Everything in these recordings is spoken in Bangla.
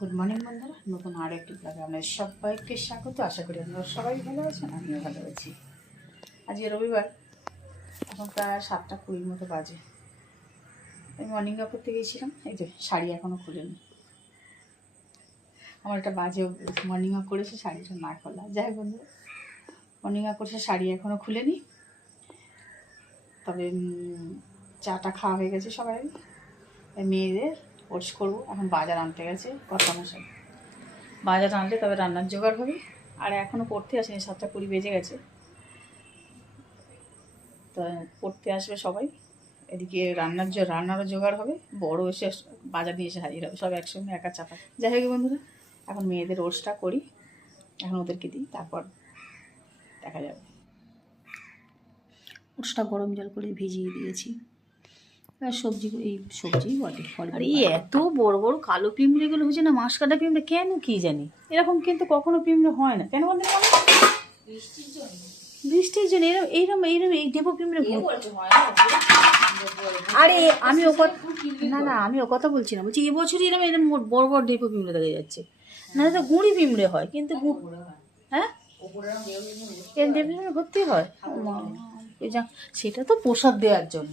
গুড মর্নিং বন্ধুরা। নতুন আরও একটি ব্লগে আপনাদের সবাইকে স্বাগত। আশা করি আপনারা সবাই ভালো আছেন, আমিও ভালো আছি। আজকে রবিবার, এখন প্রায় সাতটা কুড়ির মতো বাজে। আমি মর্নিং ওয়াক করতে গিয়েছিলাম, এই যে শাড়ি এখনও খুলিনি। আমার একটা বাজে মর্নিং ওয়াক করেছে শাড়িটা না খোলা। যাই হোক বন্ধুরা মর্নিং ওয়াক করেছে, শাড়ি এখনও খুলেনি। তবে চাটা খাওয়া হয়ে গেছে সবাই। মেয়েদের ওটস করব। এখন বাজার আনতে গেছে কর্তা মশাই বাজার আনলে তবে রান্নার জোগাড় হবে। আর এখনও পড়তে আসেনি, সাতটা কুড়ি বেজে গেছে। তো পড়তে আসবে সবাই। এদিকে রান্নার জো, রান্নারও জোগাড় হবে। বড় এসে বাজার নিয়ে এসে হাজির হবে, সব একসঙ্গে একা চাপা। যাই হোক বন্ধুরা, এখন মেয়েদের ওটসটা করি। এখন ওদেরকে দিই, তারপর দেখা যাবে। ওটসটা গরম জল করে ভিজিয়ে দিয়েছি। সবজি এই সবজি বটে ফল আর এই এত বড় বড় কালো পিঁমড়েগুলো হচ্ছে না মাছ কাটা পিঁমড়ে কেন কি জানি? এরকম কিন্তু কখনো পিঁমড়ে হয় না। কেন বলতে পারো? বৃষ্টির জন্য। এরকম এইরকম এইরকম এই দেবো পিঁমড়ে। আরে আমি ও কথা না না আমি ও কথা বলছি না। বলছি এবছরই এরকম এরকম বড় বড় ডেপো পিঁমড়ে দেখা যাচ্ছে। না তো গুঁড়ি পিঁমড়ে হয় কিন্তু হ্যাঁ। এরম ডেপো পিঁমড়ে ভর্তি হয়? সেটা তো প্রসাদ দেওয়ার জন্য।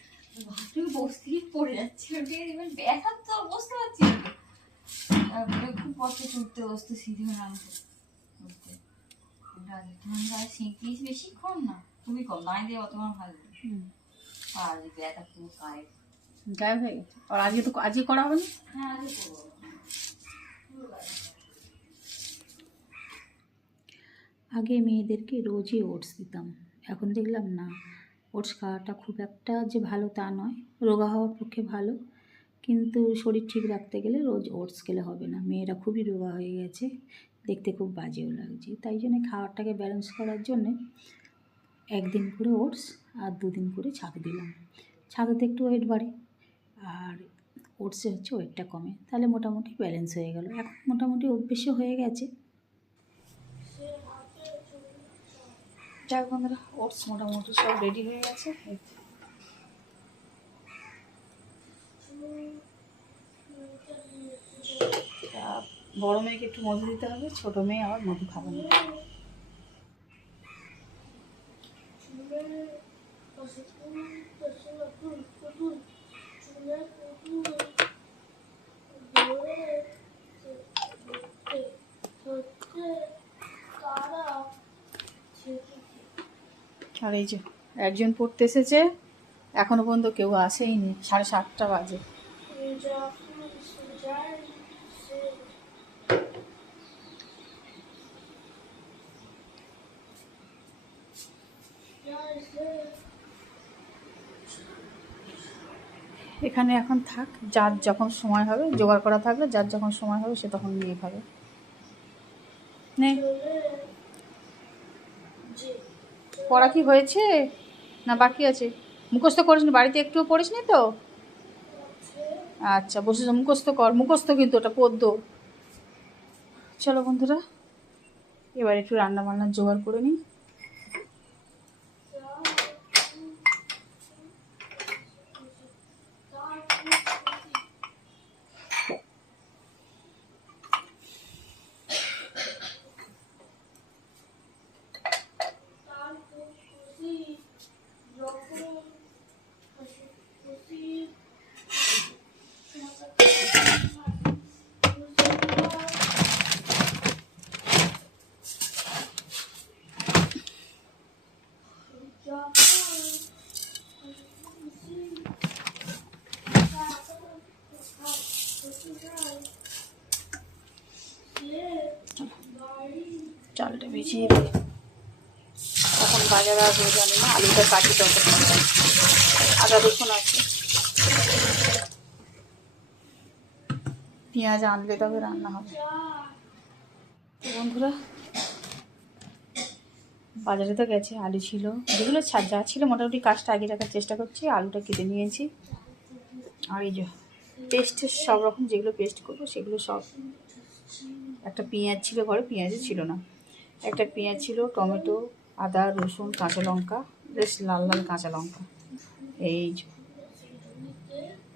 পড়ে যাচ্ছে ব্যথা তো বুঝতে পারছি তারপরে খুব কষ্ট বসতে সিঁড়ি নামতে উঠতে। তোমার গায়ে সেঁক দিয়েছি বেশিক্ষণ না। খুবই কম নাই ভালো আর ব্যথা পুরো গায়ে। হয়ে গেছে। আর আজকে তো আজকে করা হবে না হ্যাঁ করব আগে মেয়েদেরকে রোজই ওটস দিতাম। এখন দেখলাম না। ওটস খাওয়াটা খুব একটা যে ভালো তা নয়। রোগা হওয়ার পক্ষে ভালো। কিন্তু শরীর ঠিক রাখতে গেলে রোজ ওটস খেলে হবে না। মেয়েরা খুবই রোগা হয়ে গেছে। দেখতে খুব বাজেও লাগছে। তাই জন্য খাবারটাকে ব্যালেন্স করার জন্যে একদিন করে ওটস আর দুদিন করে ছাতু দিলাম। ছাতুতে একটু ওয়েট বাড়ে। আর ওটসে হচ্ছে ওয়েটটা কমে। তাহলে মোটামুটি ব্যালেন্স হয়ে গেল। এখন মোটামুটি অভ্যেসও হয়ে গেছে। যাক বন্ধুরা ওটস মোটামুটি সব রেডি হয়ে গেছে। বড় মেয়েকে একটু মধু দিতে হবে, ছোট মেয়ে আবার মধু খাবে না। আর এই যে, একজন পড়তে এসেছে, এখনও পর্যন্ত কেউ আসেইনি, সাড়ে সাতটা বাজে। এখানে এখন থাক, যার যখন সময় হবে, জোগাড় করা থাকলে, যার যখন সময় হবে, সে তখন নিয়ে খাবে নে। পড়া কি হয়েছে? না বাকি আছে? মুখস্ত করিস বাড়িতে একটুও পড়িস নি তো? আচ্ছা বসে মুখস্ত কর মুখস্ত কিন্তু ওটা পদ্য। চলো বন্ধুরা, এবার একটু রান্না বান্না জোগাড় করে নিই। চালটা ভিজিয়ে দিই। তখন বাজার আসব, জানি না, আলুটা কাটি তখন। আদা রসুন আছে। পেঁয়াজ আনলে তবে রান্না হবে। তো বন্ধুরা, বাজারে তো গেছে আলু ছিল। যেগুলো যা ছিল মোটামুটি কাজটা আগে রাখার চেষ্টা করছি, আলুটা কেটে নিয়েছি। আর এই যে পেস্টের সব রকম যেগুলো পেস্ট করব সেগুলো সব একটা পেঁয়াজ ছিল ঘরে পেঁয়াজও ছিল না। একটা পেঁয়াজ ছিল, টমেটো, আদা, রসুন, কাঁচা লঙ্কা, বেশ লাল লাল কাঁচা লঙ্কা। এই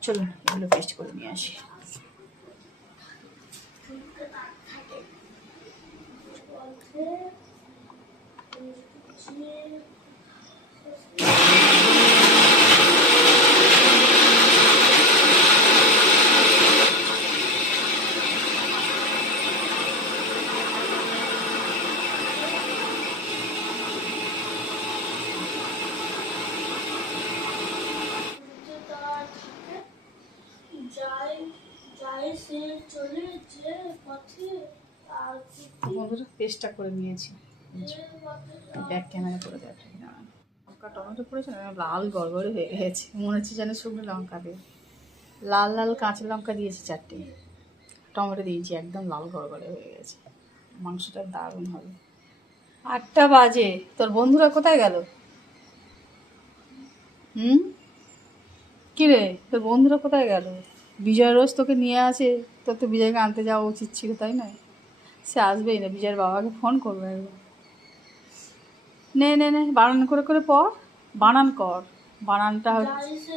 চলুন, এগুলো পেস্ট করে নিয়ে আসি। বন্ধুরা পেস্টটা করে নিয়েছি। পথে ক্যামেরা করে দেওয়া লঙ্কা, টমেটো পড়েছে না? লাল গড়গড়ে হয়ে গেছে। মনে হচ্ছে যেন শুকনো লঙ্কা দিয়ে। লাল লাল কাঁচা লঙ্কা দিয়েছি চারটে। টমেটো দিয়েছি, একদম লাল গড়গড়ে হয়ে গেছে। মাংসটা দারুণ হবে। আটটা বাজে। তোর বন্ধুরা কোথায় গেল? হুম? কিরে? তোর বন্ধুরা কোথায় গেল? বিজয় রোজ তোকে নিয়ে আসে। তোর তো বিজয়কে আনতে যাওয়া উচিত ছিল তাই নয়? সে আসবেই না বিজয়ের বাবাকে ফোন করবে একবার। নে নে নে বানান করে করে পড় বানান কর। বানানটা হচ্ছে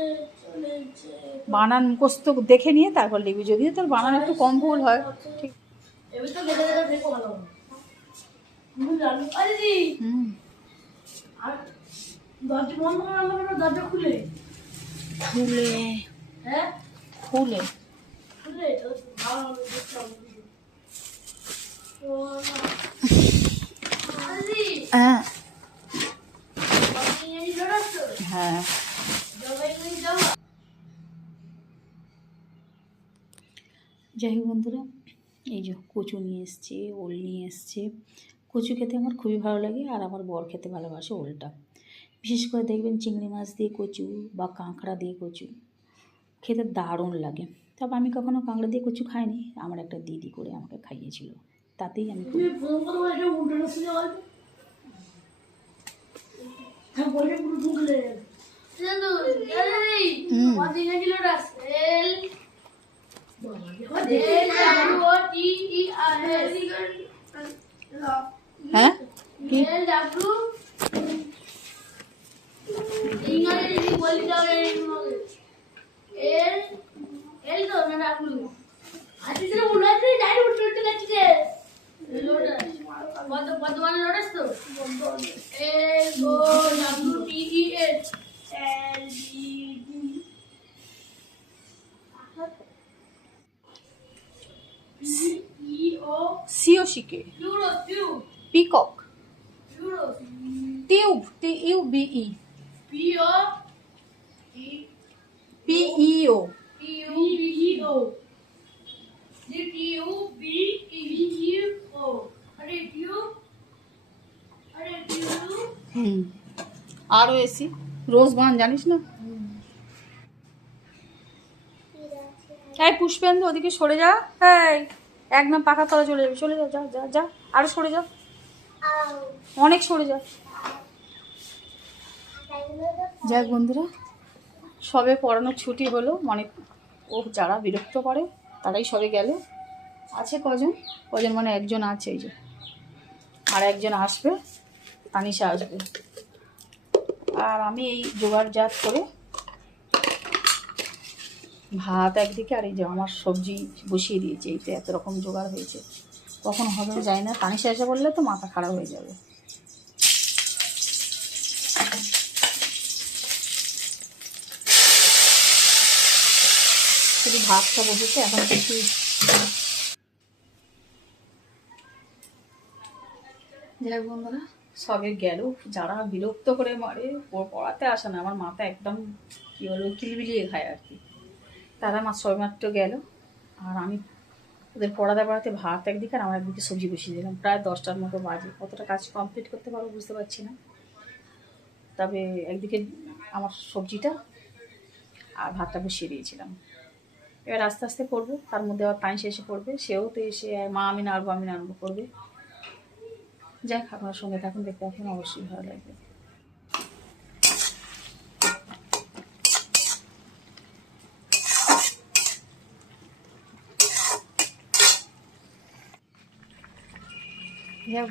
বানান মুখস্থ দেখে নিয়ে তারপর লিখবি। যদিও তোর বানান একটু কম ভুল হয় ঠিক। তো খুলে। খুলে। হ্যাঁ? খুলে। হ্যাঁ হ্যাঁ যাই হোক বন্ধুরা এই যে কচু নিয়ে এসছে ওল নিয়ে এসছে। কচু খেতে আমার খুবই ভালো লাগে আর আমার বর খেতে ভালোবাসে ওলটা। বিশেষ করে দেখবেন চিংড়ি মাছ দিয়ে কচু বা কাঁকড়া দিয়ে কচু খেতে দারুণ লাগে। তবে আমি কখনো কাঁকড়া দিয়ে কচু খাইনি। আমার একটা দিদি করে আমাকে খাইয়েছিল। তাতেই আমি হ্যাঁ বলে পুরো ঢুকলে কিন্তু এই হুম। কত ইংরেজি lotus L L W O T E R S হ্যাঁ কি এল ডাব্লিউ ইংরেজি বলি দাও এল এল তো না ডাব্লিউ আজকে যেন উড়াতে যাই উঠতে উঠতে যাচ্ছে লোটাস তো? L O W T E S L D D E O C O শিকে euro U peacock tube T U B E P O P E O P U B Radio. Radio B Radio. Radio. Radio. হুম আরও এসি রোজ গান জানিস না হ্যাঁ পুষ্পেন্দু ওদিকে সরে যা এই একদম পাখা তলা চলে যাবে চলে যাও যা যা যা আরও সরে যাও অনেক সরে যা যাক বন্ধুরা সবে পড়ানোর ছুটি হলো মানে ও যারা বিরক্ত করে, তারাই সবে গেল। আছে কজন? কজন মানে একজন আছে এই যে। আর একজন আসবে, তানিশা আসবে। আর আমি এই জোগাড় জাত করে ভাত একদিকে আর এই যে আমার সবজি বসিয়ে দিয়েছি, এইতে এত রকম জোগাড় হয়েছে। কখন হবে যায় না, তানিশা এসে বললে তো মাথা খারাপ হয়ে যাবে। শুধু ভাতটা বসেছে, এখন কিছু যাই বন্ধুরা, সবে গেল। যারা বিরক্ত করে মারে পড়াতে আসে না। আমার মাথা একদম কী হলো কিলবিলিয়ে খায় আর কি। তারা মা সবে মাত্র গেল। আর আমি ওদের পড়াতে পড়াতে ভাত একদিকে আর আমার একদিকে সবজি বসিয়ে দিলাম। প্রায় দশটার মতো বাজে। কতটা কাজ কমপ্লিট করতে পারব বুঝতে পারছি না। তবে একদিকে আমার সবজিটা আর ভাতটা বসিয়ে দিয়েছিলাম। এবার আস্তে আস্তে করব। তার মধ্যে আবার পানি এসে পড়বে। সেও তো এসে মা, আমি নাড়বো আমি নাড়বো করবে। যাই আপনার সঙ্গে থাকুন, দেখতে এখন অবশ্যই ভালো লাগবে।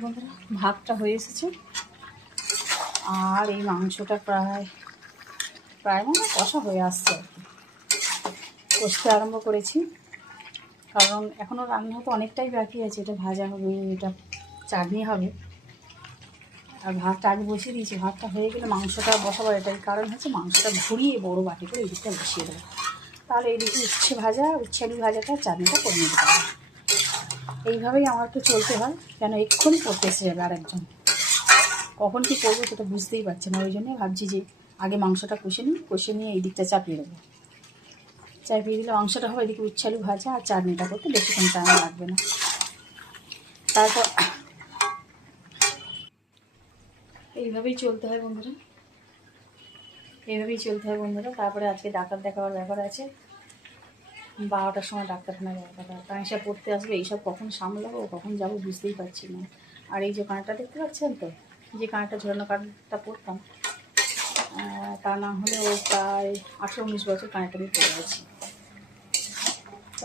বন্ধুরা, ভাতটা হয়ে এসেছে। আর এই মাংসটা প্রায় প্রায় মানে কষা হয়ে আসছে। কষতে আরম্ভ করেছি। কারণ এখনও রান্না তো অনেকটাই বাকি আছে। এটা ভাজা হবে, এটা চাটনি হবে। আর ভাতটা আগে বসিয়ে দিয়েছি। ভাতটা হয়ে গেলে মাংসটা বসাবার এটাই। কারণ হচ্ছে মাংসটা ঘুরিয়ে বড়ো বাটি করে এই দিকটা বসিয়ে দেবো। তাহলে এইদিকে উচ্ছে ভাজা, উচ্ছে আলু ভাজাটা, চাটনিটা করে নিতে পারব এইভাবেই আমার তো চলতে হয়। কেন এক্ষুনি করতে এসে যাবে আরেকজন। কখন কী করব সেটা বুঝতেই পারছি না। ওই জন্যই ভাবছি যে আগে মাংসটা কষে নিই, কষে নিয়ে এই দিকটা চাপিয়ে দেবো। চাপিয়ে দিলে অংশটা হবে এদিকে উচ্ছালু ভাজা আর চাটনিটা করতে বেশিক্ষণ টাইম লাগবে না। তারপর এইভাবেই চলতে হয় বন্ধুরা। এইভাবেই চলতে হয় বন্ধুরা। তারপরে আজকে ডাক্তার দেখাবার ব্যাপার আছে। বারোটার সময় ডাক্তারখানায় যাওয়ার কথা। কাঁসা পড়তে আসবে, এইসব কখন সামলাবো, কখন যাব বুঝতেই পারছি না। আর এই যে কাঁটা দেখতে পাচ্ছেন তো? যে কাঁটা ঝোলানো কাঁটা পড়তাম তা না হলে ও প্রায় আঠেরো, উনিশ বছর কাঁটা আমি পড়ে আছি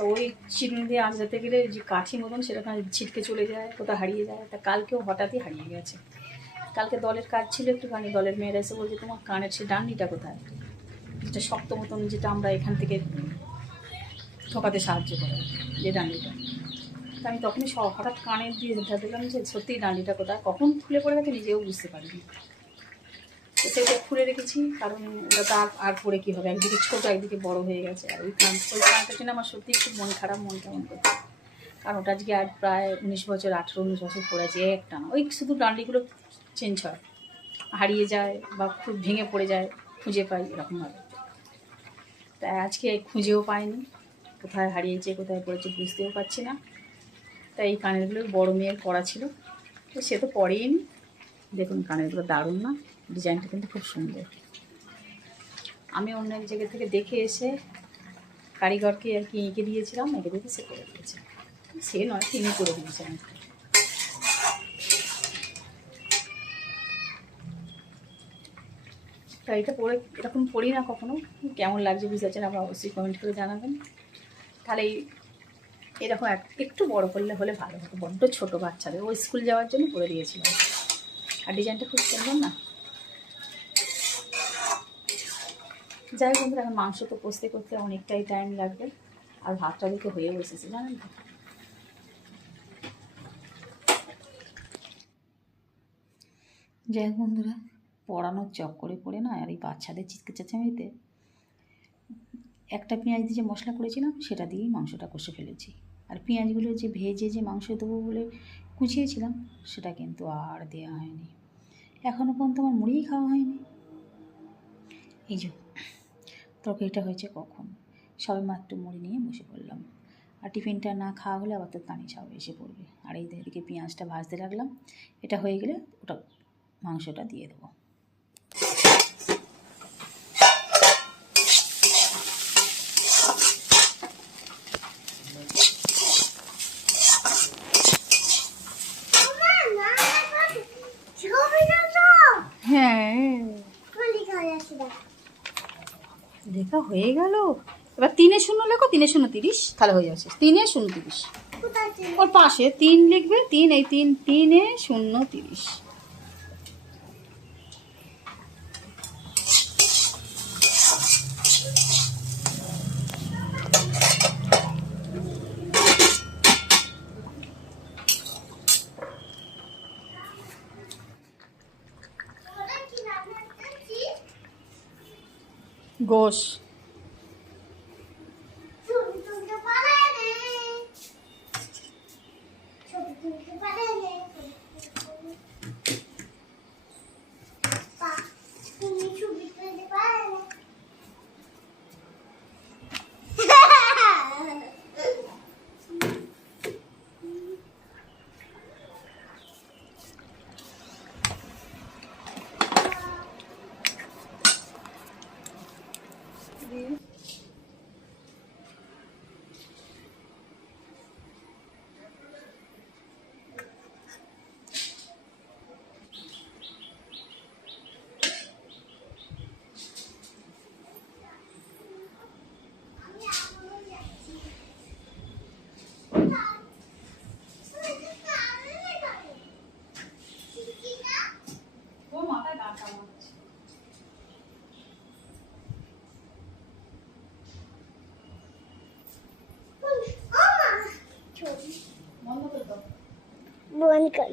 ওই চিরুনি দিয়ে আঁচড়াতে গেলে যে কাঠি মতন সেটা কাঁচ ছিটকে চলে যায়, কোথাও হারিয়ে যায়। তা কালকেও হঠাৎই হারিয়ে গেছে। কালকে দলের কাজ ছিল একটুখানি, দলের মেয়েরা এসে বলছে, তোমার কানের সে ডান্ডিটা কোথায়? যেটা শক্ত মতন যেটা আমরা এখান থেকে ঠোকাতে সাহায্য করে, যে ডান্ডিটা। তা আমি তখনই হঠাৎ কানে দিয়ে দেখা দিলাম যে, সত্যিই ডান্ডিটা কোথায়? কখন খুলে পড়ে গেছে নিজেও বুঝতে পারিনি। সেটা খুলে রেখেছি, কারণ ওটা আর পরে কী হবে? একদিকে ছোটো, একদিকে বড় হয়ে গেছে। আর ওই কান ওই কানটা জন্য আমার সত্যিই খুব মন খারাপ, মন কেমন করছে? কারণ ওটা আজকে আর প্রায় উনিশ বছর, আঠেরো, উনিশ বছর পড়ে আছে একটা ওই শুধু ডান্ডিগুলো চেঞ্জ হয়। হারিয়ে যায় বা খুব ভেঙে পড়ে যায়, খুঁজে পাই এরকমভাবে। তাই আজকে খুঁজেও পাইনি। কোথায় হারিয়েছে, কোথায় পড়েছে বুঝতেও পারছি না। তাই এই কানেরগুলো বড় মেয়ের পড়া ছিল। তো সে তো পড়েই নি দেখুন, কানেরগুলো দারুণ না। ডিজাইনটা কিন্তু খুব সুন্দর। আমি অন্য এক জায়গা থেকে দেখে এসে কারিগরকে আর কি এঁকে দিয়েছিলাম, এঁকে দিতে সে করে দিয়েছে। সে নয়, তিনি করে কি। তা এটা পরে এরকম পড়ি না কখনো? কেমন লাগছে বুঝতে পারছেন আপনারা অবশ্যই কমেন্ট করে জানাবেন। তাহলে এরকম এক- একটু বড় করলে হলে ভালো হতো। বড্ড ছোটো বাচ্চাদের। ও স্কুল যাওয়ার জন্য করে দিয়েছিল। আর ডিজাইনটা খুব সুন্দর না? যাই বন্ধুরা এখন মাংস তো কষতে করতে অনেকটাই টাইম লাগবে। আর ভাতটা দিকে হয়ে বসেছে, জানেন যাই বন্ধুরা, পড়ানোর চক করে পড়ে না, আর এই বাচ্চাদের চিৎকে চেঁচামেতে একটা পেঁয়াজ দিয়ে যে মশলা করেছিলাম, সেটা দিয়েই মাংসটা কষে ফেলেছি। আর পেঁয়াজগুলো যে ভেজে যে মাংস দেবো বলে কুচিয়েছিলাম, সেটা কিন্তু আর দেওয়া হয়নি। এখনও পর্যন্ত আমার মুড়িই খাওয়া হয়নি। এই যে তরকারিটা হয়েছে কখন? সবে মাত্র মুড়ি নিয়ে বসে পড়লাম। আর টিফিনটা না খাওয়া হলে আবার তো তানি ছাও এসে পড়বে। আর এই দিকে পেঁয়াজটা ভাজতে লাগলাম। এটা হয়ে গেলে ওটা মাংসটা দিয়ে দেবো। লেখা হয়ে গেল। এবার তিনে শূন্য লেখো তিনে শূন্য তিরিশ তাহলে হয়ে যাচ্ছে। তিনে শূন্য তিরিশ। ওর পাশে তিন লিখবে তিন এই তিন তিনে শূন্য তিরিশ। Gosh. ಕೈ